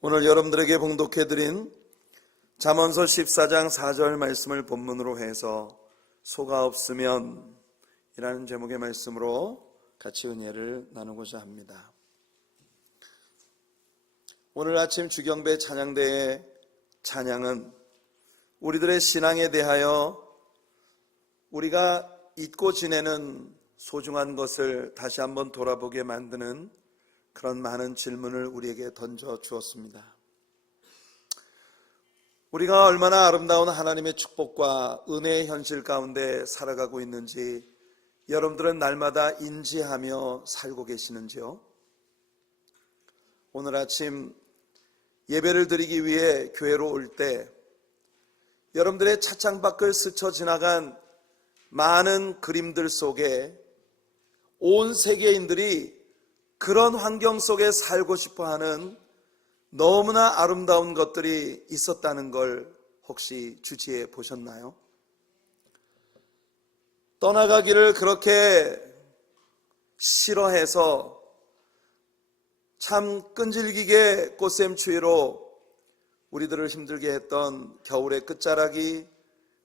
오늘 여러분들에게 봉독해드린 잠언서 14장 4절 말씀을 본문으로 해서 소가 없으면 이라는 제목의 말씀으로 같이 은혜를 나누고자 합니다. 오늘 아침 주경배 찬양대의 찬양은 우리들의 신앙에 대하여 우리가 잊고 지내는 소중한 것을 다시 한번 돌아보게 만드는 그런 많은 질문을 우리에게 던져 주었습니다. 우리가 얼마나 아름다운 하나님의 축복과 은혜의 현실 가운데 살아가고 있는지 여러분들은 날마다 인지하며 살고 계시는지요? 오늘 아침 예배를 드리기 위해 교회로 올 때 여러분들의 차창 밖을 스쳐 지나간 많은 그림들 속에 온 세계인들이 그런 환경 속에 살고 싶어하는 너무나 아름다운 것들이 있었다는 걸 혹시 주지해 보셨나요? 떠나가기를 그렇게 싫어해서 참 끈질기게 꽃샘추위로 우리들을 힘들게 했던 겨울의 끝자락이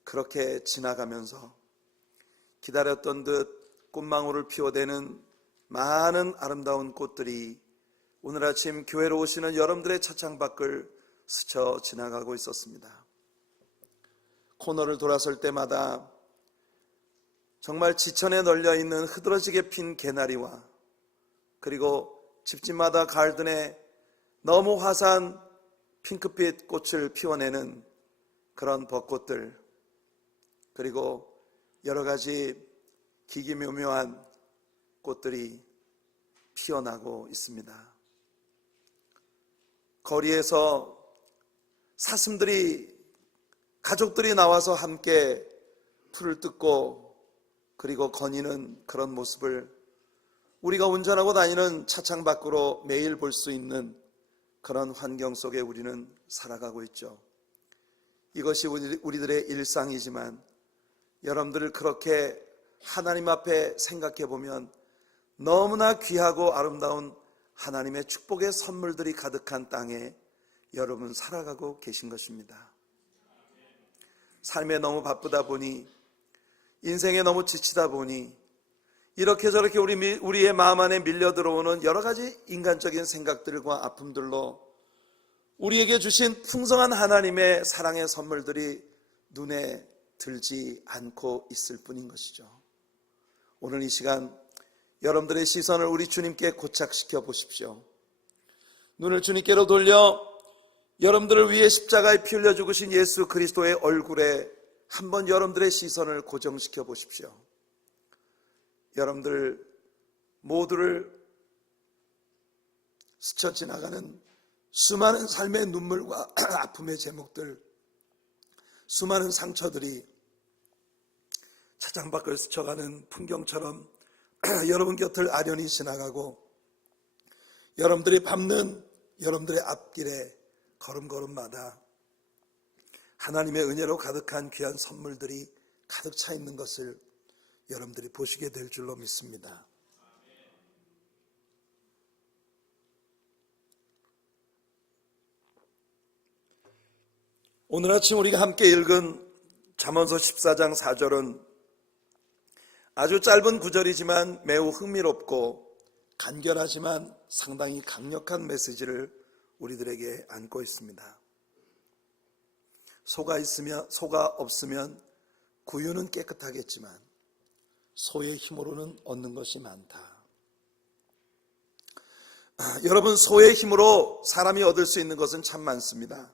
그렇게 지나가면서 기다렸던 듯 꽃망울을 피워대는 많은 아름다운 꽃들이 오늘 아침 교회로 오시는 여러분들의 차창 밖을 스쳐 지나가고 있었습니다. 코너를 돌아설 때마다 정말 지천에 널려있는 흐드러지게 핀 개나리와 그리고 집집마다 가든에 너무 화사한 핑크빛 꽃을 피워내는 그런 벚꽃들, 그리고 여러 가지 기기묘묘한 꽃들이 피어나고 있습니다. 거리에서 사슴들이, 가족들이 나와서 함께 풀을 뜯고 그리고 거니는 그런 모습을 우리가 운전하고 다니는 차창 밖으로 매일 볼 수 있는 그런 환경 속에 우리는 살아가고 있죠. 이것이 우리들의 일상이지만 여러분들을 그렇게 하나님 앞에 생각해 보면 너무나 귀하고 아름다운 하나님의 축복의 선물들이 가득한 땅에 여러분 살아가고 계신 것입니다. 삶에 너무 바쁘다 보니, 인생에 너무 지치다 보니 이렇게 저렇게 우리의 마음 안에 밀려 들어오는 여러 가지 인간적인 생각들과 아픔들로 우리에게 주신 풍성한 하나님의 사랑의 선물들이 눈에 들지 않고 있을 뿐인 것이죠. 오늘 이 시간 여러분들의 시선을 우리 주님께 고착시켜 보십시오. 눈을 주님께로 돌려 여러분들을 위해 십자가에 피 흘려 죽으신 예수 그리스도의 얼굴에 한번 여러분들의 시선을 고정시켜 보십시오. 여러분들 모두를 스쳐 지나가는 수많은 삶의 눈물과 아픔의 제목들, 수많은 상처들이 차창 밖을 스쳐가는 풍경처럼 여러분 곁을 아련히 지나가고 여러분들이 밟는 여러분들의 앞길에 걸음걸음마다 하나님의 은혜로 가득한 귀한 선물들이 가득 차 있는 것을 여러분들이 보시게 될 줄로 믿습니다. 오늘 아침 우리가 함께 읽은 잠언서 14장 4절은 아주 짧은 구절이지만 매우 흥미롭고 간결하지만 상당히 강력한 메시지를 우리들에게 안고 있습니다. 소가 없으면 구유는 깨끗하겠지만 소의 힘으로는 얻는 것이 많다. 여러분, 소의 힘으로 사람이 얻을 수 있는 것은 참 많습니다.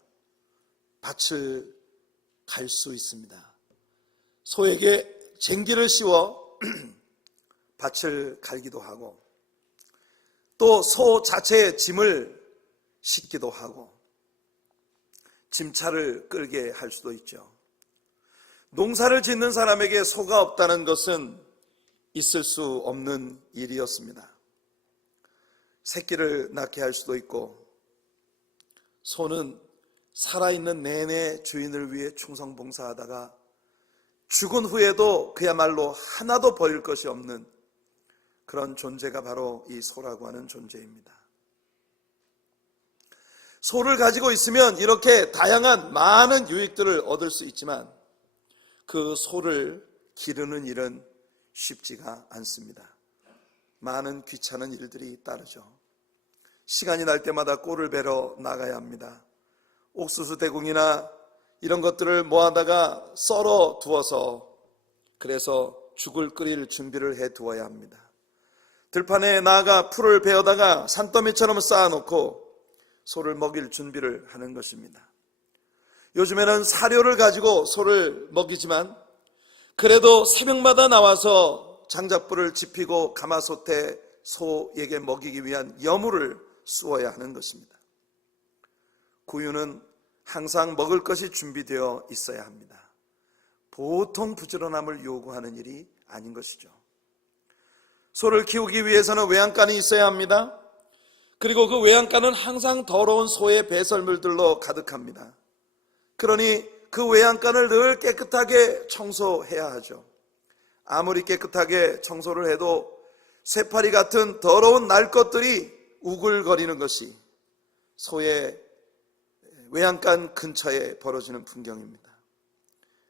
밭을 갈 수 있습니다. 소에게 쟁기를 씌워 밭을 갈기도 하고, 또 소 자체의 짐을 싣기도 하고 짐차를 끌게 할 수도 있죠. 농사를 짓는 사람에게 소가 없다는 것은 있을 수 없는 일이었습니다. 새끼를 낳게 할 수도 있고, 소는 살아있는 내내 주인을 위해 충성봉사하다가 죽은 후에도 그야말로 하나도 버릴 것이 없는 그런 존재가 바로 이 소라고 하는 존재입니다. 소를 가지고 있으면 이렇게 다양한 많은 유익들을 얻을 수 있지만 그 소를 기르는 일은 쉽지가 않습니다. 많은 귀찮은 일들이 따르죠. 시간이 날 때마다 꼴을 베러 나가야 합니다. 옥수수 대궁이나 이런 것들을 모아다가 썰어 두어서 그래서 죽을 끓일 준비를 해 두어야 합니다. 들판에 나아가 풀을 베어다가 산더미처럼 쌓아놓고 소를 먹일 준비를 하는 것입니다. 요즘에는 사료를 가지고 소를 먹이지만 그래도 새벽마다 나와서 장작불을 지피고 가마솥에 소에게 먹이기 위한 여물을 쑤어야 하는 것입니다. 구유는 항상 먹을 것이 준비되어 있어야 합니다. 보통 부지런함을 요구하는 일이 아닌 것이죠. 소를 키우기 위해서는 외양간이 있어야 합니다. 그리고 그 외양간은 항상 더러운 소의 배설물들로 가득합니다. 그러니 그 외양간을 늘 깨끗하게 청소해야 하죠. 아무리 깨끗하게 청소를 해도 새파리 같은 더러운 날 것들이 우글거리는 것이 소의 외양간 근처에 벌어지는 풍경입니다.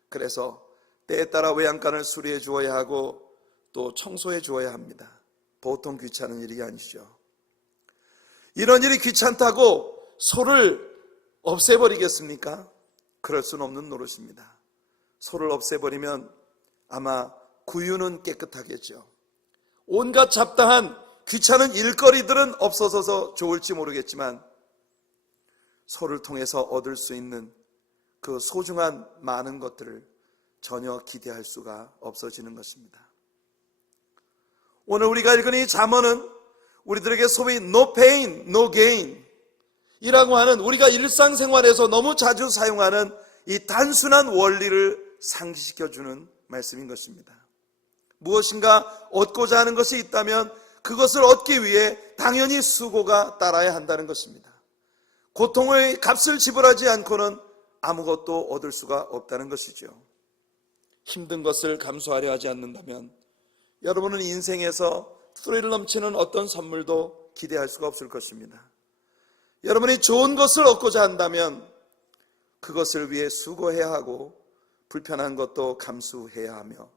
그래서 때에 따라 외양간을 수리해 주어야 하고 또 청소해 주어야 합니다. 보통 귀찮은 일이 아니죠. 이런 일이 귀찮다고 소를 없애버리겠습니까? 그럴 수는 없는 노릇입니다. 소를 없애버리면 아마 구유는 깨끗하겠죠. 온갖 잡다한 귀찮은 일거리들은 없어져서 좋을지 모르겠지만 소를 통해서 얻을 수 있는 그 소중한 많은 것들을 전혀 기대할 수가 없어지는 것입니다. 오늘 우리가 읽은 이 잠언은 우리들에게 소위 no pain, no gain 이라고 하는 우리가 일상생활에서 너무 자주 사용하는 이 단순한 원리를 상기시켜주는 말씀인 것입니다. 무엇인가 얻고자 하는 것이 있다면 그것을 얻기 위해 당연히 수고가 따라야 한다는 것입니다. 고통의 값을 지불하지 않고는 아무것도 얻을 수가 없다는 것이죠. 힘든 것을 감수하려 하지 않는다면 여러분은 인생에서 스릴 넘치는 어떤 선물도 기대할 수가 없을 것입니다. 여러분이 좋은 것을 얻고자 한다면 그것을 위해 수고해야 하고 불편한 것도 감수해야 하며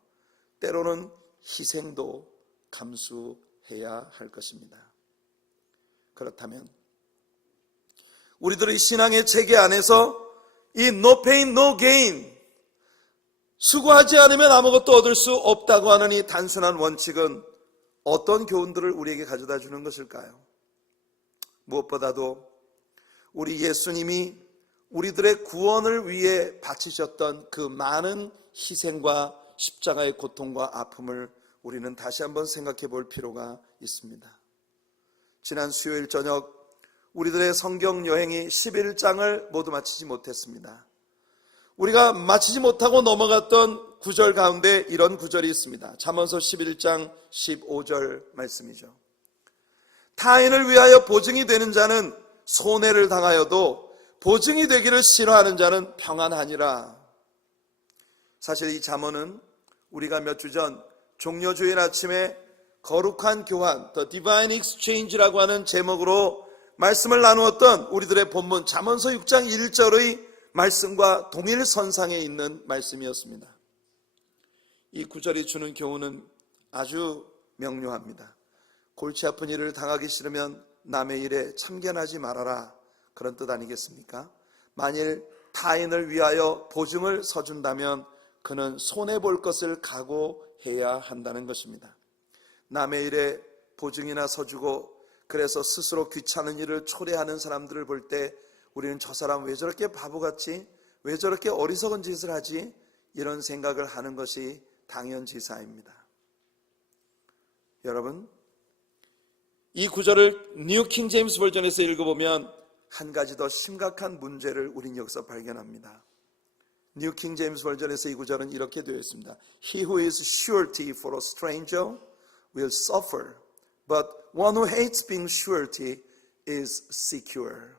때로는 희생도 감수해야 할 것입니다. 그렇다면 우리들의 신앙의 체계 안에서 이 no pain, no gain 수고하지 않으면 아무것도 얻을 수 없다고 하는 이 단순한 원칙은 어떤 교훈들을 우리에게 가져다 주는 것일까요? 무엇보다도 우리 예수님이 우리들의 구원을 위해 바치셨던 그 많은 희생과 십자가의 고통과 아픔을 우리는 다시 한번 생각해 볼 필요가 있습니다. 지난 수요일 저녁 우리들의 성경 여행이 11장을 모두 마치지 못했습니다. 우리가 마치지 못하고 넘어갔던 구절 가운데 이런 구절이 있습니다. 잠언서 11장 15절 말씀이죠. 타인을 위하여 보증이 되는 자는 손해를 당하여도 보증이 되기를 싫어하는 자는 평안하니라. 사실 이 잠언은 우리가 몇 주 전 종려주일 아침에 거룩한 교환, The Divine Exchange라고 하는 제목으로 말씀을 나누었던 우리들의 본문 잠언서 6장 1절의 말씀과 동일선상에 있는 말씀이었습니다. 이 구절이 주는 교훈은 아주 명료합니다. 골치 아픈 일을 당하기 싫으면 남의 일에 참견하지 말아라, 그런 뜻 아니겠습니까? 만일 타인을 위하여 보증을 서준다면 그는 손해볼 것을 각오해야 한다는 것입니다. 남의 일에 보증이나 서주고 그래서 스스로 귀찮은 일을 초래하는 사람들을 볼 때 우리는 저 사람 왜 저렇게 바보같이, 왜 저렇게 어리석은 짓을 하지? 이런 생각을 하는 것이 당연지사입니다. 여러분, 이 구절을 뉴 킹 제임스 버전에서 읽어보면 한 가지 더 심각한 문제를 우린 여기서 발견합니다. 뉴 킹 제임스 버전에서 이 구절은 이렇게 되어 있습니다. He who is surety for a stranger will suffer, but one who hates being surety is secure.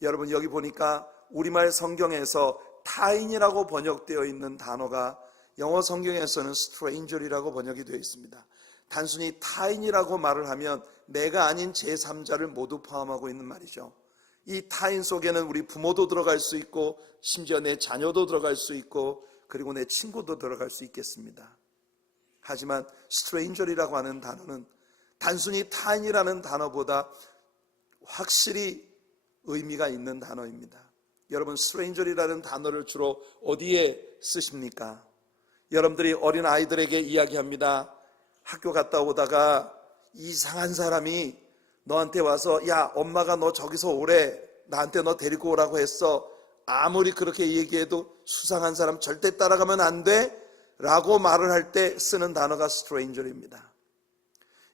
여러분, 여기 보니까 우리말 성경에서 타인이라고 번역되어 있는 단어가 영어 성경에서는 stranger이라고 번역이 되어 있습니다. 단순히 타인이라고 말을 하면 내가 아닌 제3자를 모두 포함하고 있는 말이죠. 이 타인 속에는 우리 부모도 들어갈 수 있고 심지어 내 자녀도 들어갈 수 있고 그리고 내 친구도 들어갈 수 있겠습니다. 하지만 stranger이라고 하는 단어는 단순히 타인이라는 단어보다 확실히 의미가 있는 단어입니다. 여러분, stranger이라는 단어를 주로 어디에 쓰십니까? 여러분들이 어린 아이들에게 이야기합니다. 학교 갔다 오다가 이상한 사람이 너한테 와서 야, 엄마가 너 저기서 오래, 나한테 너 데리고 오라고 했어. 아무리 그렇게 얘기해도 수상한 사람 절대 따라가면 안 돼 라고 말을 할 때 쓰는 단어가 stranger입니다.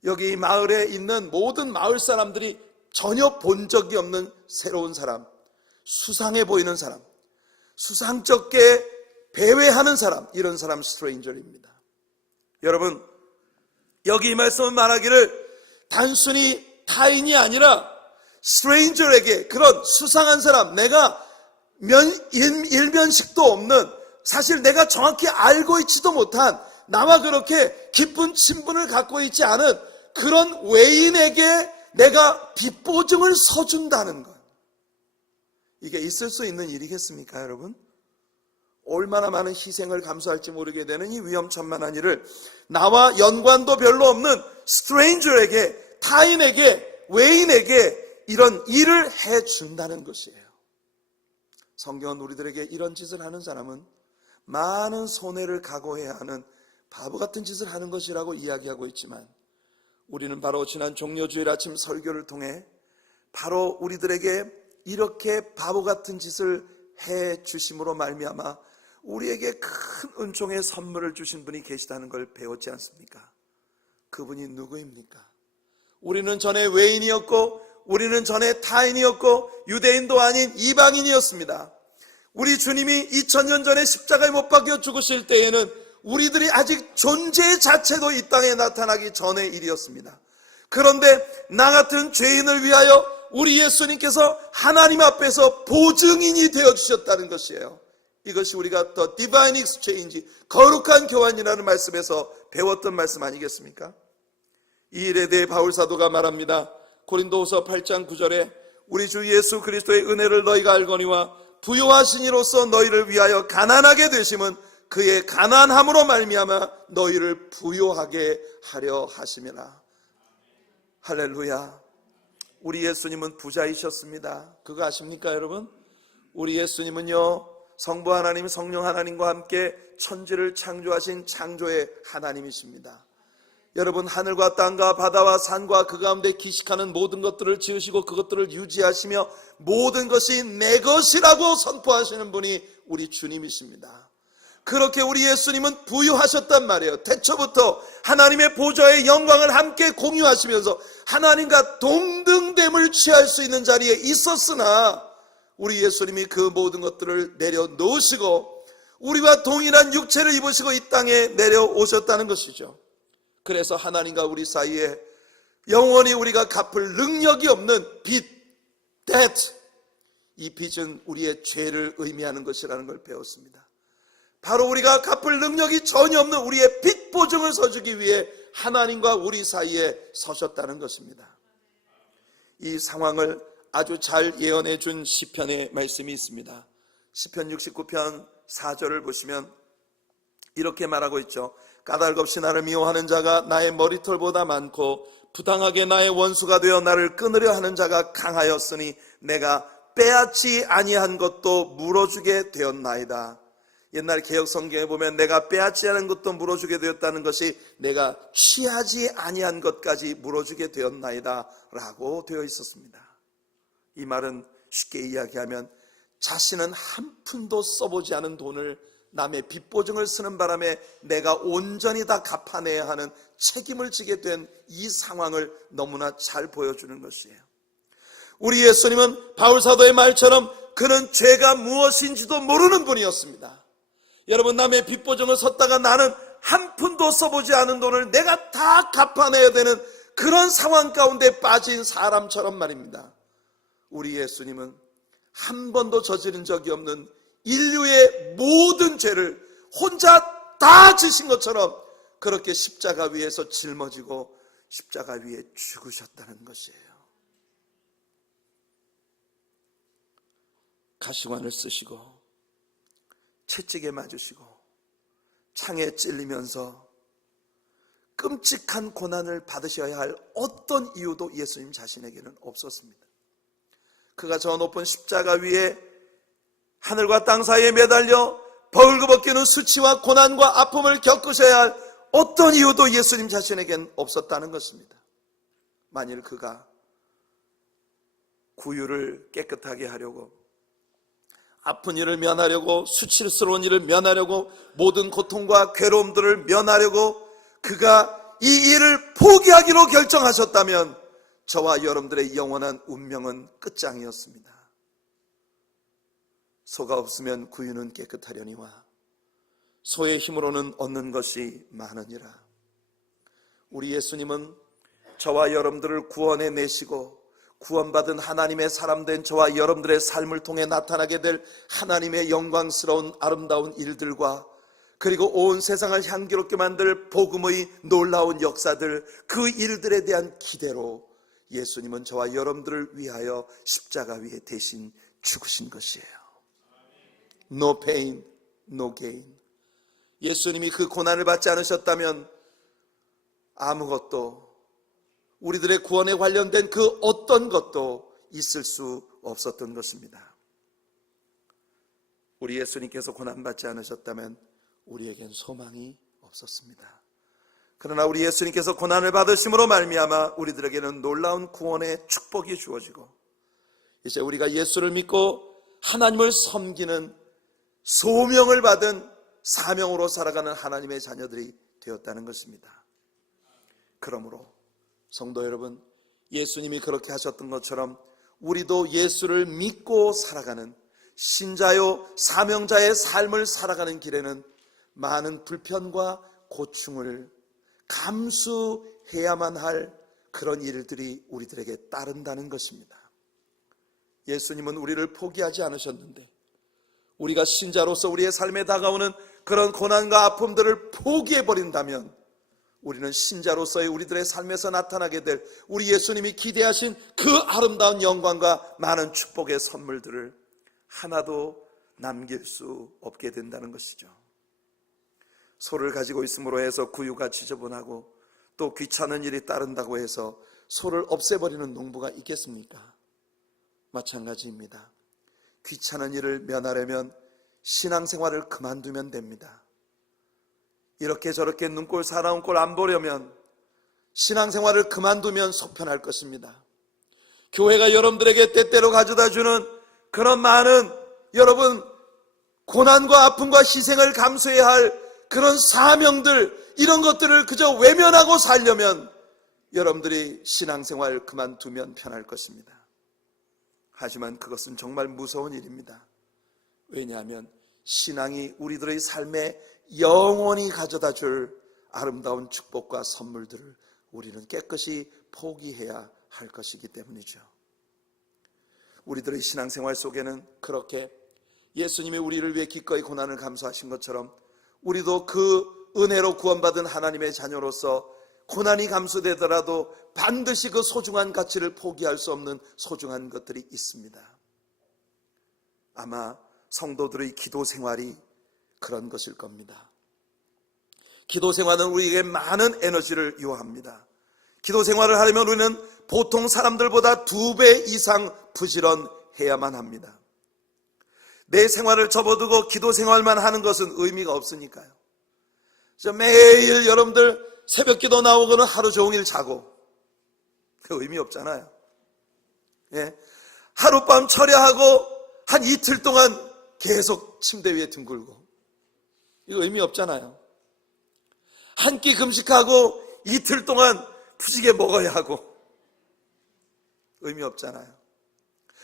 여기 이 마을에 있는 모든 마을 사람들이 전혀 본 적이 없는 새로운 사람, 수상해 보이는 사람, 수상쩍게 배회하는 사람, 이런 사람 stranger입니다. 여러분, 여기 이 말씀은 말하기를 단순히 타인이 아니라 stranger에게, 그런 수상한 사람, 내가 일면식도 없는, 사실 내가 정확히 알고 있지도 못한, 나와 그렇게 깊은 친분을 갖고 있지 않은 그런 외인에게 내가 빚보증을 서준다는 것, 이게 있을 수 있는 일이겠습니까, 여러분? 얼마나 많은 희생을 감수할지 모르게 되는 이 위험천만한 일을 나와 연관도 별로 없는 stranger에게, 타인에게, 외인에게 이런 일을 해준다는 것이에요. 성경은 우리들에게 이런 짓을 하는 사람은 많은 손해를 각오해야 하는 바보 같은 짓을 하는 것이라고 이야기하고 있지만, 우리는 바로 지난 종려주일 아침 설교를 통해 바로 우리들에게 이렇게 바보 같은 짓을 해 주심으로 말미암아 우리에게 큰 은총의 선물을 주신 분이 계시다는 걸 배웠지 않습니까? 그분이 누구입니까? 우리는 전에 외인이었고, 우리는 전에 타인이었고, 유대인도 아닌 이방인이었습니다. 우리 주님이 2000년 전에 십자가에 못 박혀 죽으실 때에는 우리들이 아직 존재 자체도 이 땅에 나타나기 전의 일이었습니다. 그런데 나 같은 죄인을 위하여 우리 예수님께서 하나님 앞에서 보증인이 되어주셨다는 것이에요. 이것이 우리가 더 디바인 익스체인지, 거룩한 교환이라는 말씀에서 배웠던 말씀 아니겠습니까? 이 일에 대해 바울 사도가 말합니다. 고린도후서 8장 9절에 우리 주 예수 그리스도의 은혜를 너희가 알거니와 부요하신 이로써 너희를 위하여 가난하게 되심은 그의 가난함으로 말미암아 너희를 부요하게 하려 하심이라. 할렐루야. 우리 예수님은 부자이셨습니다. 그거 아십니까, 여러분? 우리 예수님은요, 성부 하나님, 성령 하나님과 함께 천지를 창조하신 창조의 하나님이십니다. 여러분, 하늘과 땅과 바다와 산과 그 가운데 기식하는 모든 것들을 지으시고 그것들을 유지하시며 모든 것이 내 것이라고 선포하시는 분이 우리 주님이십니다. 그렇게 우리 예수님은 부유하셨단 말이에요. 태초부터 하나님의 보좌의 영광을 함께 공유하시면서 하나님과 동등됨을 취할 수 있는 자리에 있었으나 우리 예수님이 그 모든 것들을 내려놓으시고 우리와 동일한 육체를 입으시고 이 땅에 내려오셨다는 것이죠. 그래서 하나님과 우리 사이에 영원히 우리가 갚을 능력이 없는 빚, debt, 이 빚은 우리의 죄를 의미하는 것이라는 걸 배웠습니다. 바로 우리가 갚을 능력이 전혀 없는 우리의 빚 보증을 서주기 위해 하나님과 우리 사이에 서셨다는 것입니다. 이 상황을 아주 잘 예언해 준 시편의 말씀이 있습니다. 시편 69편 4절을 보시면 이렇게 말하고 있죠. 까닭 없이 나를 미워하는 자가 나의 머리털보다 많고 부당하게 나의 원수가 되어 나를 끊으려 하는 자가 강하였으니 내가 빼앗지 아니한 것도 물어주게 되었나이다. 옛날 개혁 성경에 보면 내가 빼앗지 않은 것도 물어주게 되었다는 것이 내가 취하지 아니한 것까지 물어주게 되었나이다 라고 되어 있었습니다. 이 말은 쉽게 이야기하면 자신은 한 푼도 써보지 않은 돈을 남의 빚보증을 쓰는 바람에 내가 온전히 다 갚아내야 하는 책임을 지게 된 이 상황을 너무나 잘 보여주는 것이에요. 우리 예수님은 바울 사도의 말처럼 그는 죄가 무엇인지도 모르는 분이었습니다. 여러분, 남의 빚보증을 섰다가 나는 한 푼도 써보지 않은 돈을 내가 다 갚아내야 되는 그런 상황 가운데 빠진 사람처럼 말입니다. 우리 예수님은 한 번도 저지른 적이 없는 인류의 모든 죄를 혼자 다 지신 것처럼 그렇게 십자가 위에서 짊어지고 십자가 위에 죽으셨다는 것이에요. 가시관을 쓰시고 채찍에 맞으시고 창에 찔리면서 끔찍한 고난을 받으셔야 할 어떤 이유도 예수님 자신에게는 없었습니다. 그가 저 높은 십자가 위에 하늘과 땅 사이에 매달려 벌거벗기는 수치와 고난과 아픔을 겪으셔야 할 어떤 이유도 예수님 자신에겐 없었다는 것입니다. 만일 그가 구유를 깨끗하게 하려고, 아픈 일을 면하려고, 수치스러운 일을 면하려고, 모든 고통과 괴로움들을 면하려고 그가 이 일을 포기하기로 결정하셨다면 저와 여러분들의 영원한 운명은 끝장이었습니다. 소가 없으면 구유는 깨끗하려니와 소의 힘으로는 얻는 것이 많으니라. 우리 예수님은 저와 여러분들을 구원해 내시고 구원받은 하나님의 사람된 저와 여러분들의 삶을 통해 나타나게 될 하나님의 영광스러운 아름다운 일들과, 그리고 온 세상을 향기롭게 만들 복음의 놀라운 역사들, 그 일들에 대한 기대로 예수님은 저와 여러분들을 위하여 십자가 위에 대신 죽으신 것이에요. No pain, no gain. 예수님이 그 고난을 받지 않으셨다면 아무것도, 우리들의 구원에 관련된 그 어떤 것도 있을 수 없었던 것입니다. 우리 예수님께서 고난받지 않으셨다면 우리에겐 소망이 없었습니다. 그러나 우리 예수님께서 고난을 받으심으로 말미암아 우리들에게는 놀라운 구원의 축복이 주어지고, 이제 우리가 예수를 믿고 하나님을 섬기는 소명을 받은 사명으로 살아가는 하나님의 자녀들이 되었다는 것입니다. 그러므로 성도 여러분, 예수님이 그렇게 하셨던 것처럼 우리도 예수를 믿고 살아가는 신자요 사명자의 삶을 살아가는 길에는 많은 불편과 고충을 감수해야만 할 그런 일들이 우리들에게 따른다는 것입니다. 예수님은 우리를 포기하지 않으셨는데, 우리가 신자로서 우리의 삶에 다가오는 그런 고난과 아픔들을 포기해버린다면 우리는 신자로서의 우리들의 삶에서 나타나게 될 우리 예수님이 기대하신 그 아름다운 영광과 많은 축복의 선물들을 하나도 남길 수 없게 된다는 것이죠. 소를 가지고 있음으로 해서 구유가 지저분하고 또 귀찮은 일이 따른다고 해서 소를 없애버리는 농부가 있겠습니까? 마찬가지입니다. 귀찮은 일을 면하려면 신앙생활을 그만두면 됩니다. 이렇게 저렇게 눈꼴 사나운 꼴 안 보려면 신앙생활을 그만두면 속편할 것입니다. 교회가 여러분들에게 때때로 가져다주는 그런 많은 여러분 고난과 아픔과 희생을 감수해야 할 그런 사명들, 이런 것들을 그저 외면하고 살려면 여러분들이 신앙생활 그만두면 편할 것입니다. 하지만 그것은 정말 무서운 일입니다. 왜냐하면 신앙이 우리들의 삶에 영원히 가져다 줄 아름다운 축복과 선물들을 우리는 깨끗이 포기해야 할 것이기 때문이죠. 우리들의 신앙생활 속에는 그렇게 예수님이 우리를 위해 기꺼이 고난을 감수하신 것처럼 우리도 그 은혜로 구원받은 하나님의 자녀로서 고난이 감수되더라도 반드시 그 소중한 가치를 포기할 수 없는 소중한 것들이 있습니다. 아마 성도들의 기도 생활이 그런 것일 겁니다. 기도 생활은 우리에게 많은 에너지를 요합니다. 기도 생활을 하려면 우리는 보통 사람들보다 2배 이상 부지런해야만 합니다. 내 생활을 접어두고 기도 생활만 하는 것은 의미가 없으니까요. 매일 여러분들 새벽 기도 나오고는 하루 종일 자고, 그 의미 없잖아요. 예. 하룻밤 철야하고 한 이틀 동안 계속 침대 위에 뒹굴고, 이거 의미 없잖아요. 한 끼 금식하고 이틀 동안 푸지게 먹어야 하고, 의미 없잖아요.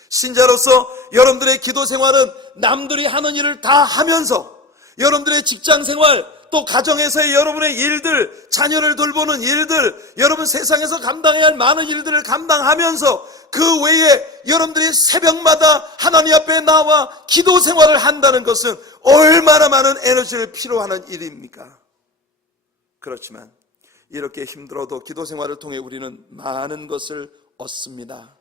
신자로서 여러분들의 기도 생활은 남들이 하는 일을 다 하면서 여러분들의 직장 생활, 또 가정에서의 여러분의 일들, 자녀를 돌보는 일들, 여러분 세상에서 감당해야 할 많은 일들을 감당하면서 그 외에 여러분들이 새벽마다 하나님 앞에 나와 기도 생활을 한다는 것은 얼마나 많은 에너지를 필요하는 일입니까? 그렇지만 이렇게 힘들어도 기도 생활을 통해 우리는 많은 것을 얻습니다.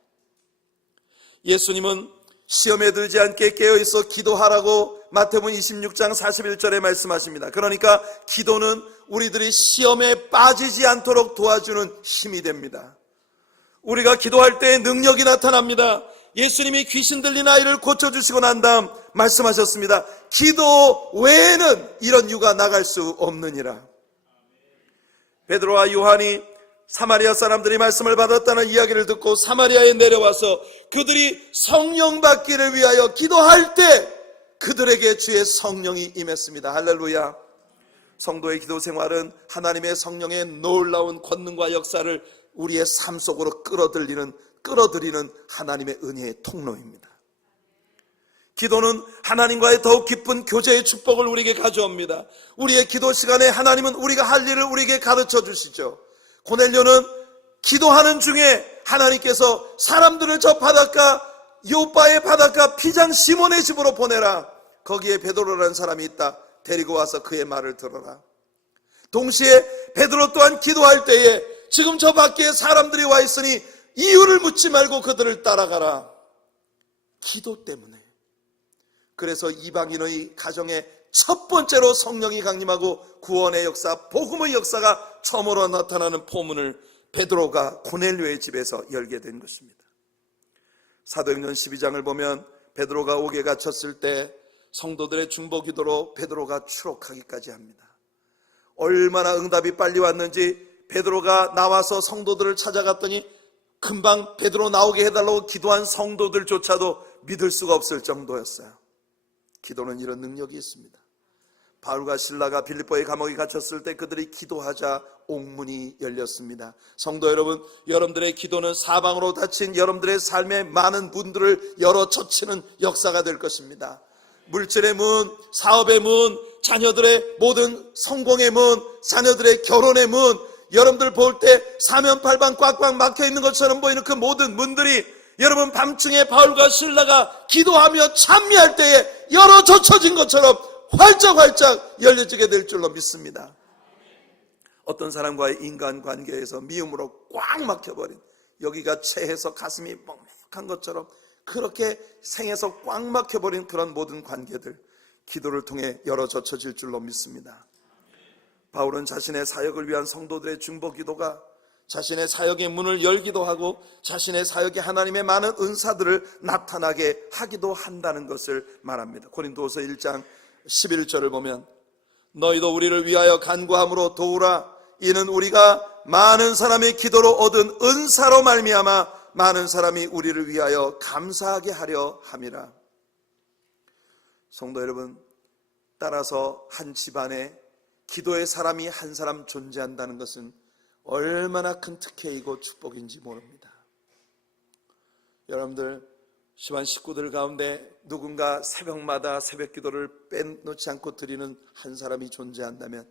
예수님은 시험에 들지 않게 깨어있어 기도하라고 마태복음 26장 41절에 말씀하십니다. 그러니까 기도는 우리들이 시험에 빠지지 않도록 도와주는 힘이 됩니다. 우리가 기도할 때 능력이 나타납니다. 예수님이 귀신 들린 아이를 고쳐주시고 난 다음 말씀하셨습니다. 기도 외에는 이런 유가 나갈 수 없느니라. 베드로와 요한이 사마리아 사람들이 말씀을 받았다는 이야기를 듣고 사마리아에 내려와서 그들이 성령 받기를 위하여 기도할 때 그들에게 주의 성령이 임했습니다. 할렐루야. 성도의 기도 생활은 하나님의 성령의 놀라운 권능과 역사를 우리의 삶 속으로 끌어들이는 하나님의 은혜의 통로입니다. 기도는 하나님과의 더욱 깊은 교제의 축복을 우리에게 가져옵니다. 우리의 기도 시간에 하나님은 우리가 할 일을 우리에게 가르쳐 주시죠. 고넬료는 기도하는 중에 하나님께서 사람들을 저 바닷가 요빠의 바닷가 피장 시몬의 집으로 보내라. 거기에 베드로라는 사람이 있다. 데리고 와서 그의 말을 들어라. 동시에 베드로 또한 기도할 때에 지금 저 밖에 사람들이 와 있으니 이유를 묻지 말고 그들을 따라가라. 기도 때문에. 그래서 이방인의 가정에 첫 번째로 성령이 강림하고 구원의 역사, 복음의 역사가 처음으로 나타나는 포문을 베드로가 고넬료의 집에서 열게 된 것입니다. 사도행전 12장을 보면 베드로가 옥에 갇혔을 때 성도들의 중보 기도로 베드로가 추록하기까지 합니다. 얼마나 응답이 빨리 왔는지 베드로가 나와서 성도들을 찾아갔더니 금방 베드로 나오게 해달라고 기도한 성도들조차도 믿을 수가 없을 정도였어요. 기도는 이런 능력이 있습니다. 바울과 실라가 빌립보의 감옥에 갇혔을 때 그들이 기도하자 옥문이 열렸습니다. 성도 여러분, 여러분들의 기도는 사방으로 닫힌 여러분들의 삶의 많은 문들을 열어 젖히는 역사가 될 것입니다. 물질의 문, 사업의 문, 자녀들의 모든 성공의 문, 자녀들의 결혼의 문, 여러분들 볼 때 사면팔방 꽉꽉 막혀 있는 것처럼 보이는 그 모든 문들이 여러분 밤중에 바울과 실라가 기도하며 찬미할 때에 열어 젖혀진 것처럼 활짝활짝 열려지게 될 줄로 믿습니다. 어떤 사람과의 인간관계에서 미움으로 꽉 막혀버린, 여기가 체해서 가슴이 먹먹한 것처럼 그렇게 생에서 꽉 막혀버린 그런 모든 관계들, 기도를 통해 열어 젖혀질 줄로 믿습니다. 바울은 자신의 사역을 위한 성도들의 중보 기도가 자신의 사역의 문을 열기도 하고 자신의 사역에 하나님의 많은 은사들을 나타나게 하기도 한다는 것을 말합니다. 고린도후서 1장 11절을 보면 너희도 우리를 위하여 간구함으로 도우라. 이는 우리가 많은 사람의 기도로 얻은 은사로 말미암아 많은 사람이 우리를 위하여 감사하게 하려 함이라. 성도 여러분, 따라서 한 집안에 기도의 사람이 한 사람 존재한다는 것은 얼마나 큰 특혜이고 축복인지 모릅니다. 여러분들 집안 식구들 가운데 누군가 새벽마다 새벽 기도를 빼놓지 않고 드리는 한 사람이 존재한다면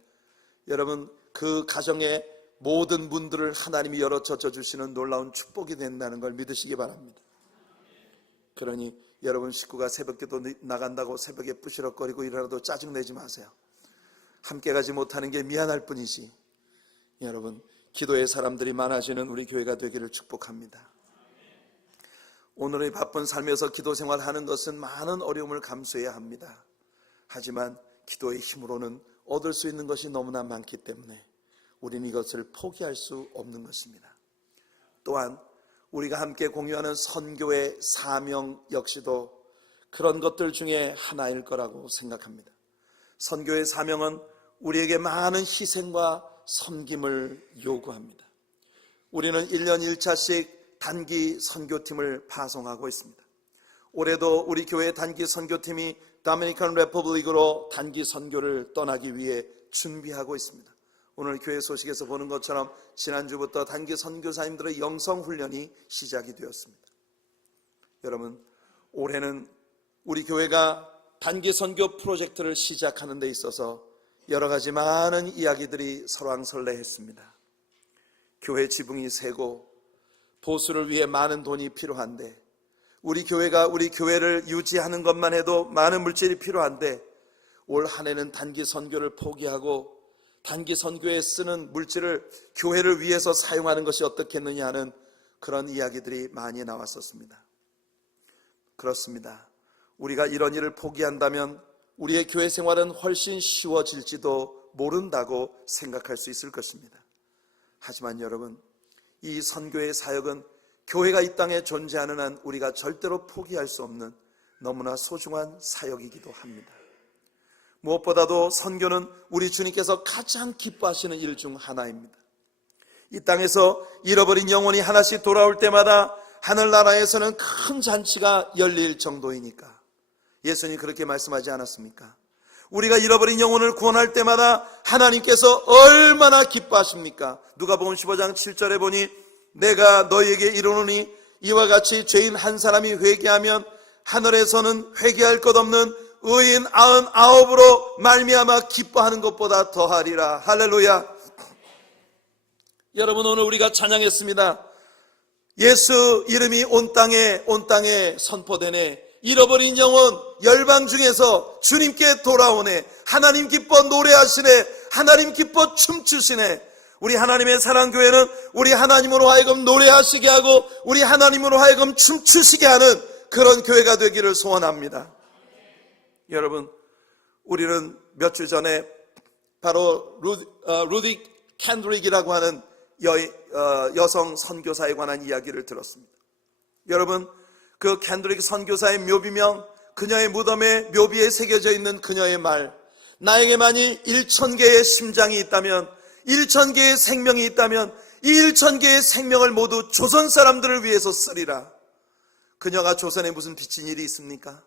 여러분 그 가정의 모든 문들을 하나님이 열어 젖어주시는 놀라운 축복이 된다는 걸 믿으시기 바랍니다. 그러니 여러분 식구가 새벽 기도 나간다고 새벽에 부시럭거리고 일어나도 짜증내지 마세요. 함께 가지 못하는 게 미안할 뿐이지 여러분 기도의 사람들이 많아지는 우리 교회가 되기를 축복합니다. 오늘의 바쁜 삶에서 기도 생활하는 것은 많은 어려움을 감수해야 합니다. 하지만 기도의 힘으로는 얻을 수 있는 것이 너무나 많기 때문에 우리는 이것을 포기할 수 없는 것입니다. 또한 우리가 함께 공유하는 선교의 사명 역시도 그런 것들 중에 하나일 거라고 생각합니다. 선교의 사명은 우리에게 많은 희생과 섬김을 요구합니다. 우리는 1년 1차씩 단기 선교팀을 파송하고 있습니다. 올해도 우리 교회 단기 선교팀이 도미니칸 레퍼블릭으로 단기 선교를 떠나기 위해 준비하고 있습니다. 오늘 교회 소식에서 보는 것처럼 지난주부터 단기 선교사님들의 영성훈련이 시작이 되었습니다. 여러분, 올해는 우리 교회가 단기 선교 프로젝트를 시작하는 데 있어서 여러 가지 많은 이야기들이 설왕설래했습니다. 교회 지붕이 새고 보수를 위해 많은 돈이 필요한데 우리 교회가 우리 교회를 유지하는 것만 해도 많은 물질이 필요한데 올 한 해는 단기 선교를 포기하고 단기 선교에 쓰는 물질을 교회를 위해서 사용하는 것이 어떻겠느냐 하는 그런 이야기들이 많이 나왔었습니다. 그렇습니다. 우리가 이런 일을 포기한다면 우리의 교회 생활은 훨씬 쉬워질지도 모른다고 생각할 수 있을 것입니다. 하지만 여러분, 이 선교의 사역은 교회가 이 땅에 존재하는 한 우리가 절대로 포기할 수 없는 너무나 소중한 사역이기도 합니다. 무엇보다도 선교는 우리 주님께서 가장 기뻐하시는 일 중 하나입니다. 이 땅에서 잃어버린 영혼이 하나씩 돌아올 때마다 하늘나라에서는 큰 잔치가 열릴 정도이니까. 예수님 그렇게 말씀하지 않았습니까? 우리가 잃어버린 영혼을 구원할 때마다 하나님께서 얼마나 기뻐하십니까? 누가복음 15장 7절에 보니 내가 너희에게 이르노니 이와 같이 죄인 한 사람이 회개하면 하늘에서는 회개할 것 없는 의인 99으로 말미암아 기뻐하는 것보다 더하리라. 할렐루야. 여러분, 오늘 우리가 찬양했습니다. 예수 이름이 온 땅에 선포되네. 잃어버린 영혼 열방 중에서 주님께 돌아오네. 하나님 기뻐 노래하시네. 하나님 기뻐 춤추시네. 우리 하나님의 사랑교회는 우리 하나님으로 하여금 노래하시게 하고 우리 하나님으로 하여금 춤추시게 하는 그런 교회가 되기를 소원합니다. 여러분, 우리는 몇 주 전에 바로 루디 캔드릭이라고 하는 여성 선교사에 관한 이야기를 들었습니다. 여러분, 그 캔드릭 선교사의 묘비명, 그녀의 무덤에 묘비에 새겨져 있는 그녀의 말, 나에게만이 1000개의 심장이 있다면, 1000개의 생명이 있다면 이 1000개의 생명을 모두 조선 사람들을 위해서 쓰리라. 그녀가 조선에 무슨 빚진 일이 있습니까?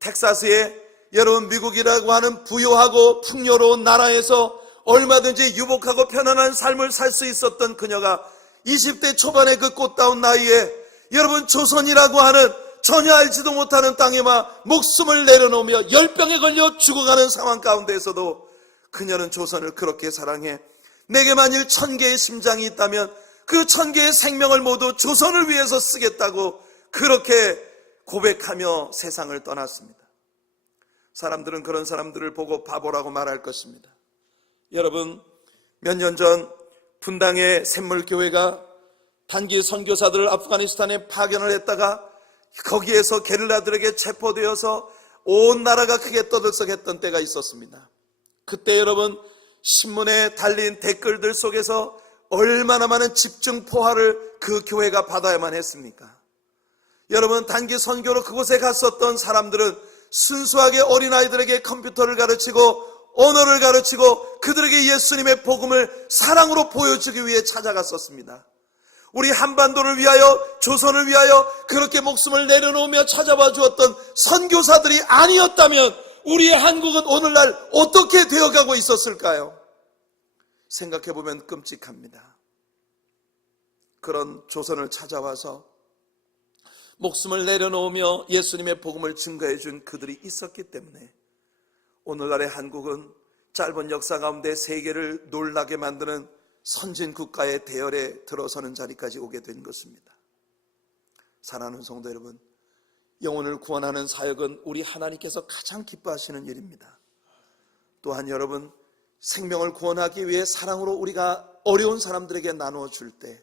텍사스에 여러분, 미국이라고 하는 부유하고 풍요로운 나라에서 얼마든지 유복하고 편안한 삶을 살 수 있었던 그녀가 20대 초반의 그 꽃다운 나이에 여러분, 조선이라고 하는 전혀 알지도 못하는 땅에만 목숨을 내려놓으며 열병에 걸려 죽어가는 상황 가운데에서도 그녀는 조선을 그렇게 사랑해 내게 만일 1000개의 심장이 있다면 그 1000개의 생명을 모두 조선을 위해서 쓰겠다고 그렇게 고백하며 세상을 떠났습니다. 사람들은 그런 사람들을 보고 바보라고 말할 것입니다. 여러분, 몇 년 전 분당의 샘물교회가 단기 선교사들을 아프가니스탄에 파견을 했다가 거기에서 게릴라들에게 체포되어서 온 나라가 크게 떠들썩했던 때가 있었습니다. 그때 여러분, 신문에 달린 댓글들 속에서 얼마나 많은 집중 포화를 그 교회가 받아야만 했습니까? 여러분, 단기 선교로 그곳에 갔었던 사람들은 순수하게 어린아이들에게 컴퓨터를 가르치고 언어를 가르치고 그들에게 예수님의 복음을 사랑으로 보여주기 위해 찾아갔었습니다. 우리 한반도를 위하여, 조선을 위하여 그렇게 목숨을 내려놓으며 찾아와 주었던 선교사들이 아니었다면 우리의 한국은 오늘날 어떻게 되어가고 있었을까요? 생각해보면 끔찍합니다. 그런 조선을 찾아와서 목숨을 내려놓으며 예수님의 복음을 증거해 준 그들이 있었기 때문에 오늘날의 한국은 짧은 역사 가운데 세계를 놀라게 만드는 선진 국가의 대열에 들어서는 자리까지 오게 된 것입니다. 사랑하는 성도 여러분, 영혼을 구원하는 사역은 우리 하나님께서 가장 기뻐하시는 일입니다. 또한 여러분, 생명을 구원하기 위해 사랑으로 우리가 어려운 사람들에게 나누어 줄 때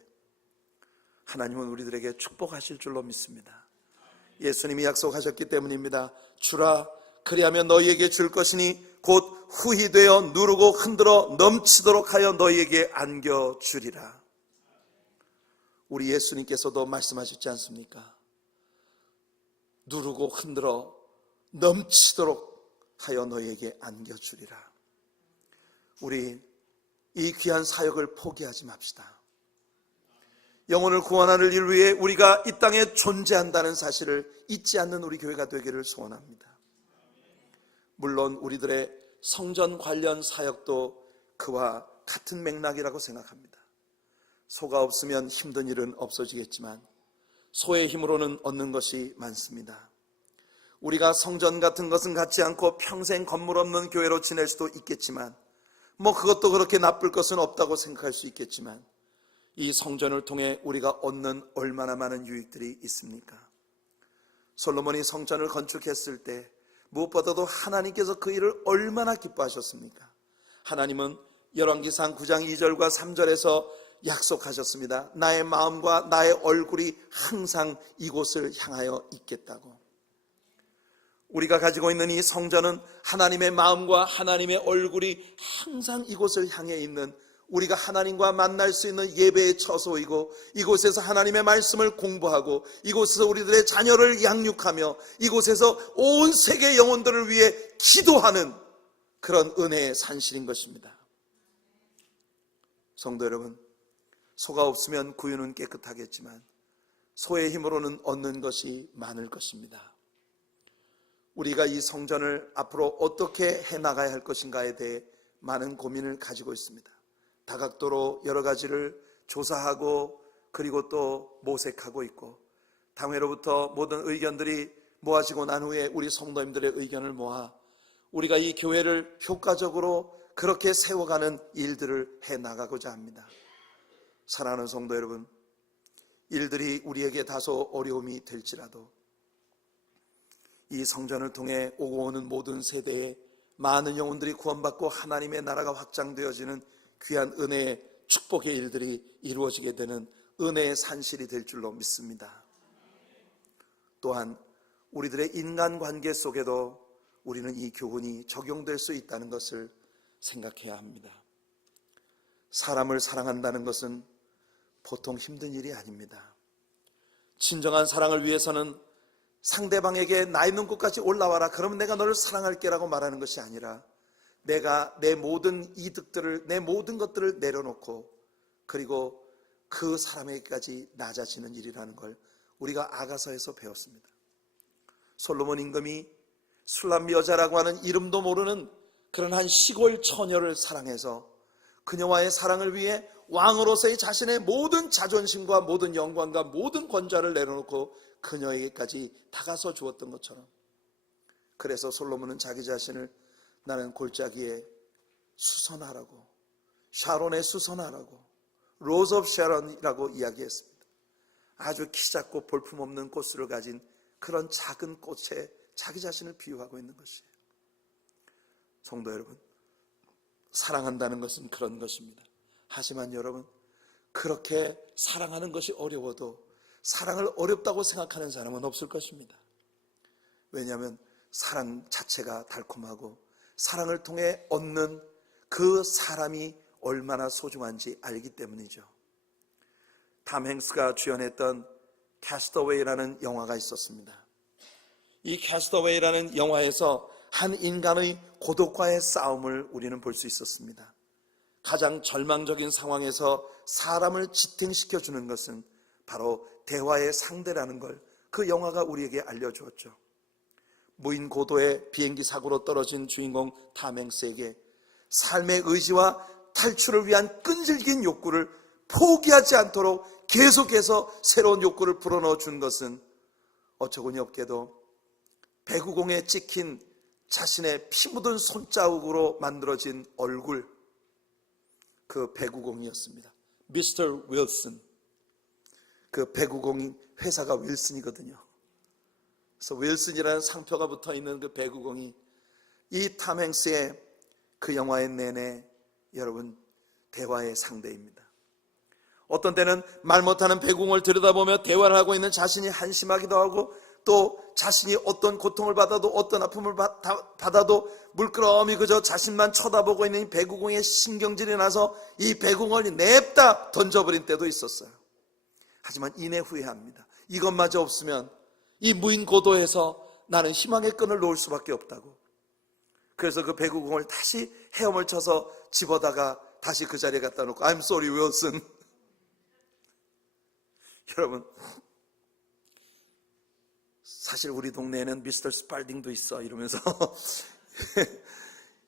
하나님은 우리들에게 축복하실 줄로 믿습니다. 예수님이 약속하셨기 때문입니다. 주라, 그리하면 너희에게 줄 것이니 곧 후히 되어 누르고 흔들어 넘치도록 하여 너희에게 안겨주리라. 우리 예수님께서도 말씀하셨지 않습니까? 누르고 흔들어 넘치도록 하여 너희에게 안겨주리라. 우리 이 귀한 사역을 포기하지 맙시다. 영혼을 구원하는 일 위해 우리가 이 땅에 존재한다는 사실을 잊지 않는 우리 교회가 되기를 소원합니다. 물론 우리들의 성전 관련 사역도 그와 같은 맥락이라고 생각합니다. 소가 없으면 힘든 일은 없어지겠지만 소의 힘으로는 얻는 것이 많습니다. 우리가 성전 같은 것은 갖지 않고 평생 건물 없는 교회로 지낼 수도 있겠지만 그것도 그렇게 나쁠 것은 없다고 생각할 수 있겠지만 이 성전을 통해 우리가 얻는 얼마나 많은 유익들이 있습니까? 솔로몬이 성전을 건축했을 때 무엇보다도 하나님께서 그 일을 얼마나 기뻐하셨습니까? 하나님은 열왕기상 9장 2절과 3절에서 약속하셨습니다. 나의 마음과 나의 얼굴이 항상 이곳을 향하여 있겠다고. 우리가 가지고 있는 이 성전은 하나님의 마음과 하나님의 얼굴이 항상 이곳을 향해 있는, 우리가 하나님과 만날 수 있는 예배의 처소이고, 이곳에서 하나님의 말씀을 공부하고, 이곳에서 우리들의 자녀를 양육하며, 이곳에서 온 세계 영혼들을 위해 기도하는 그런 은혜의 산실인 것입니다. 성도 여러분, 소가 없으면 구유는 깨끗하겠지만 소의 힘으로는 얻는 것이 많을 것입니다. 우리가 이 성전을 앞으로 어떻게 해나가야 할 것인가에 대해 많은 고민을 가지고 있습니다. 다각도로 여러 가지를 조사하고 그리고 또 모색하고 있고, 당회로부터 모든 의견들이 모아지고 난 후에 우리 성도님들의 의견을 모아 우리가 이 교회를 효과적으로 그렇게 세워가는 일들을 해나가고자 합니다. 사랑하는 성도 여러분, 일들이 우리에게 다소 어려움이 될지라도 이 성전을 통해 오고 오는 모든 세대에 많은 영혼들이 구원받고 하나님의 나라가 확장되어지는 귀한 은혜의 축복의 일들이 이루어지게 되는 은혜의 산실이 될 줄로 믿습니다. 또한 우리들의 인간관계 속에도 우리는 이 교훈이 적용될 수 있다는 것을 생각해야 합니다. 사람을 사랑한다는 것은 보통 힘든 일이 아닙니다. 진정한 사랑을 위해서는 상대방에게 나의 눈꽃까지 올라와라, 그러면 내가 너를 사랑할게 라고 말하는 것이 아니라, 내가 내 모든 이득들을, 내 모든 것들을 내려놓고 그리고 그 사람에게까지 낮아지는 일이라는 걸 우리가 아가서에서 배웠습니다. 솔로몬 임금이 술람 여자라고 하는 이름도 모르는 그런 한 시골 처녀를 사랑해서 그녀와의 사랑을 위해 왕으로서의 자신의 모든 자존심과 모든 영광과 모든 권좌를 내려놓고 그녀에게까지 다가서 주었던 것처럼, 그래서 솔로몬은 자기 자신을 나는 골짜기에 수선화라고, 샤론의 수선화라고, 로즈 오브 샤론이라고 이야기했습니다. 아주 키 작고 볼품없는 꽃을 가진 그런 작은 꽃에 자기 자신을 비유하고 있는 것이에요. 성도 여러분, 사랑한다는 것은 그런 것입니다. 하지만 여러분, 그렇게 사랑하는 것이 어려워도 사랑을 어렵다고 생각하는 사람은 없을 것입니다. 왜냐하면 사랑 자체가 달콤하고 사랑을 통해 얻는 그 사람이 얼마나 소중한지 알기 때문이죠. 탐 행스가 주연했던 캐스터웨이라는 영화가 있었습니다. 이 캐스터웨이라는 영화에서 한 인간의 고독과의 싸움을 우리는 볼 수 있었습니다. 가장 절망적인 상황에서 사람을 지탱시켜주는 것은 바로 대화의 상대라는 걸 그 영화가 우리에게 알려주었죠. 무인 고도의 비행기 사고로 떨어진 주인공 탐 행스에게 삶의 의지와 탈출을 위한 끈질긴 욕구를 포기하지 않도록 계속해서 새로운 욕구를 불어넣어 준 것은 어처구니 없게도 배구공에 찍힌 자신의 피 묻은 손자국으로 만들어진 얼굴, 그 배구공이었습니다. 미스터 윌슨. 그 배구공 회사가 윌슨이거든요. 그래서 윌슨이라는 상표가 붙어 있는 그 배구공이 이 탐 행스의 그 영화의 내내 여러분 대화의 상대입니다. 어떤 때는 말 못하는 배구공을 들여다보며 대화를 하고 있는 자신이 한심하기도 하고, 또 자신이 어떤 고통을 받아도 어떤 아픔을 받아도 물끄러미 그저 자신만 쳐다보고 있는 이 배구공의 신경질이 나서 이 배구공을 냅다 던져버린 때도 있었어요. 하지만 이내 후회합니다. 이것마저 없으면 이 무인 고도에서 나는 희망의 끈을 놓을 수밖에 없다고. 그래서 그 배구공을 다시 헤엄을 쳐서 집어다가 다시 그 자리에 갖다 놓고 I'm sorry Wilson. 여러분, 사실 우리 동네에는 미스터 스팔딩도 있어 이러면서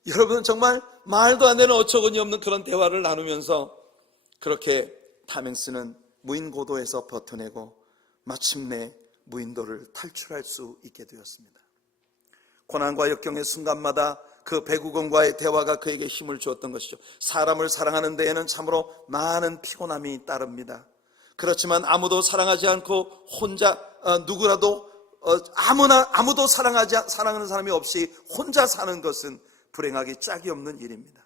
여러분 정말 말도 안 되는 어처구니 없는 그런 대화를 나누면서 그렇게 탐 행스는 무인 고도에서 버텨내고 마침내 무인도를 탈출할 수 있게 되었습니다. 고난과 역경의 순간마다 그 배구공과의 대화가 그에게 힘을 주었던 것이죠. 사람을 사랑하는 데에는 참으로 많은 피곤함이 따릅니다. 그렇지만 아무도 사랑하지 않고 혼자 누구라도 아무도 사랑하는 사람이 없이 혼자 사는 것은 불행하기 짝이 없는 일입니다.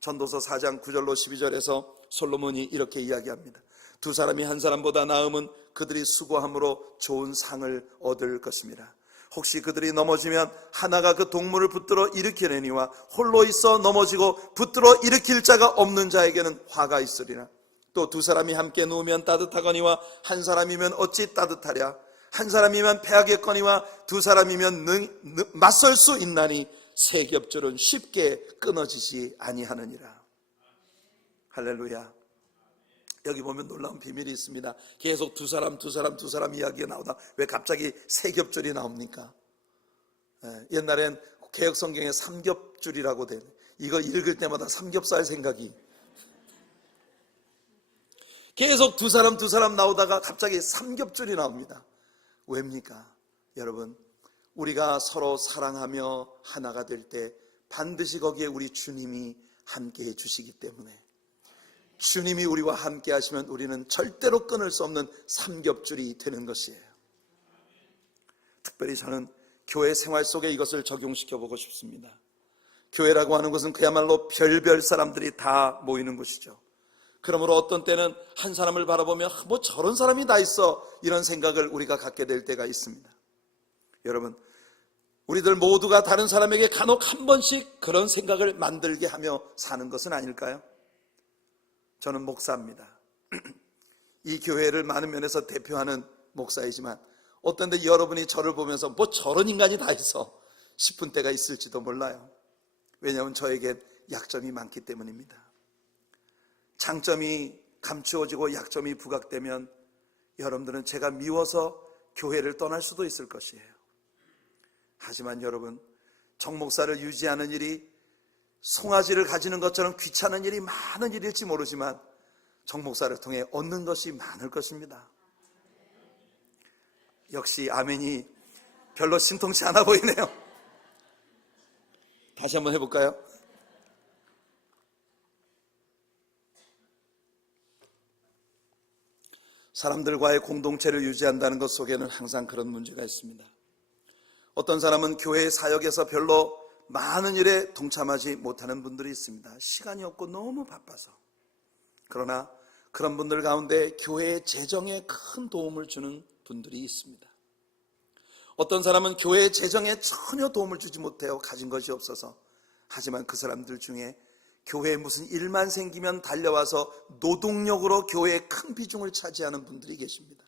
전도서 4장 9절로 12절에서 솔로몬이 이렇게 이야기합니다. 두 사람이 한 사람보다 나음은 그들이 수고함으로 좋은 상을 얻을 것입니다. 혹시 그들이 넘어지면 하나가 그 동물을 붙들어 일으키려니와 홀로 있어 넘어지고 붙들어 일으킬 자가 없는 자에게는 화가 있으리라. 또 두 사람이 함께 누우면 따뜻하거니와 한 사람이면 어찌 따뜻하랴. 한 사람이면 패하겠거니와 두 사람이면 맞설 수 있나니 세 겹줄은 쉽게 끊어지지 아니하느니라. 할렐루야. 여기 보면 놀라운 비밀이 있습니다. 계속 두 사람 이야기가 나오다 왜 갑자기 세 겹줄이 나옵니까? 옛날엔 개혁성경에 삼겹줄이라고 돼. 이거 읽을 때마다 삼겹살 생각이. 계속 두 사람 나오다가 갑자기 삼겹줄이 나옵니다. 왜입니까? 여러분, 우리가 서로 사랑하며 하나가 될 때 반드시 거기에 우리 주님이 함께해 주시기 때문에, 주님이 우리와 함께 하시면 우리는 절대로 끊을 수 없는 삼겹줄이 되는 것이에요. 특별히 저는 교회 생활 속에 이것을 적용시켜 보고 싶습니다. 교회라고 하는 것은 그야말로 별별 사람들이 다 모이는 곳이죠. 그러므로 어떤 때는 한 사람을 바라보며 뭐 저런 사람이 다 있어, 이런 생각을 우리가 갖게 될 때가 있습니다. 여러분, 우리들 모두가 다른 사람에게 간혹 한 번씩 그런 생각을 만들게 하며 사는 것은 아닐까요? 저는 목사입니다. 이 교회를 많은 면에서 대표하는 목사이지만 어떤 때 여러분이 저를 보면서 뭐 저런 인간이 다 있어 싶은 때가 있을지도 몰라요. 왜냐하면 저에겐 약점이 많기 때문입니다. 장점이 감추어지고 약점이 부각되면 여러분들은 제가 미워서 교회를 떠날 수도 있을 것이에요. 하지만 여러분, 정목사를 유지하는 일이 송아지를 가지는 것처럼 귀찮은 일이 많은 일일지 모르지만 정목사를 통해 얻는 것이 많을 것입니다. 역시 아멘이 별로 신통치 않아 보이네요. 다시 한번 해볼까요? 사람들과의 공동체를 유지한다는 것 속에는 항상 그런 문제가 있습니다. 어떤 사람은 교회 사역에서 별로 많은 일에 동참하지 못하는 분들이 있습니다. 시간이 없고 너무 바빠서. 그러나 그런 분들 가운데 교회의 재정에 큰 도움을 주는 분들이 있습니다. 어떤 사람은 교회의 재정에 전혀 도움을 주지 못해요. 가진 것이 없어서. 하지만 그 사람들 중에 교회에 무슨 일만 생기면 달려와서 노동력으로 교회의 큰 비중을 차지하는 분들이 계십니다.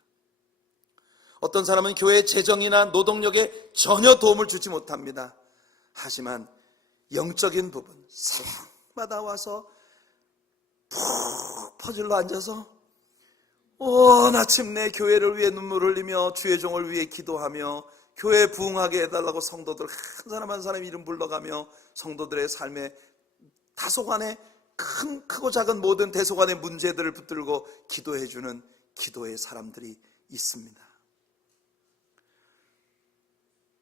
어떤 사람은 교회의 재정이나 노동력에 전혀 도움을 주지 못합니다. 하지만 영적인 부분, 새벽마다 와서 푹 퍼질러 앉아서 온 아침 내 교회를 위해 눈물을 흘리며 주의 종을 위해 기도하며 교회 부흥하게 해달라고 성도들 한 사람 한 사람 이름 불러가며 성도들의 삶에 다소간의 크고 작은 모든 대소간의 문제들을 붙들고 기도해주는 기도의 사람들이 있습니다.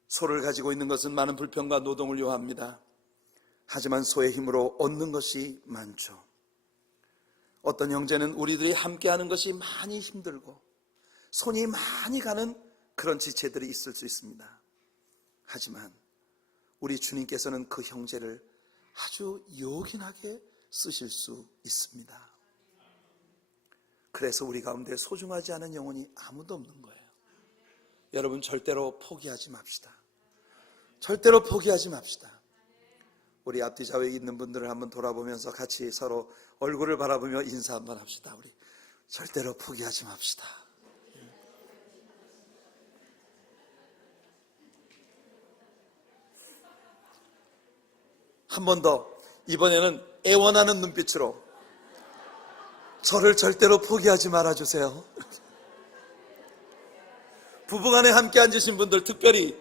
소를 가지고 있는 것은 많은 불평과 노동을 요합니다. 하지만 소의 힘으로 얻는 것이 많죠. 어떤 형제는 우리들이 함께하는 것이 많이 힘들고 손이 많이 가는 그런 지체들이 있을 수 있습니다. 하지만 우리 주님께서는 그 형제를 아주 요긴하게 쓰실 수 있습니다. 그래서 우리 가운데 소중하지 않은 영혼이 아무도 없는 거예요. 여러분, 절대로 포기하지 맙시다. 절대로 포기하지 맙시다. 우리 앞뒤 좌우에 있는 분들을 한번 돌아보면서 같이 서로 얼굴을 바라보며 인사 한번 합시다. 우리 절대로 포기하지 맙시다. 한 번 더, 이번에는 애원하는 눈빛으로 저를 절대로 포기하지 말아주세요. 부부간에 함께 앉으신 분들 특별히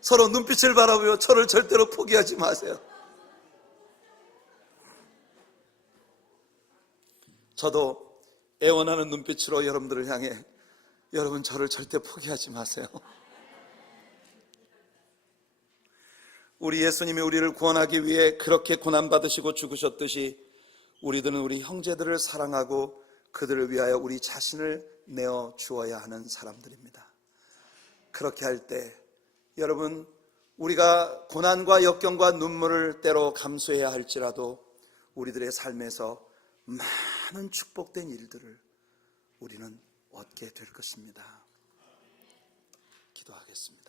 서로 눈빛을 바라보며 저를 절대로 포기하지 마세요. 저도 애원하는 눈빛으로 여러분들을 향해 여러분 저를 절대 포기하지 마세요. 우리 예수님이 우리를 구원하기 위해 그렇게 고난받으시고 죽으셨듯이 우리들은 우리 형제들을 사랑하고 그들을 위하여 우리 자신을 내어 주어야 하는 사람들입니다. 그렇게 할 때 여러분, 우리가 고난과 역경과 눈물을 때로 감수해야 할지라도 우리들의 삶에서 많은 축복된 일들을 우리는 얻게 될 것입니다. 기도하겠습니다.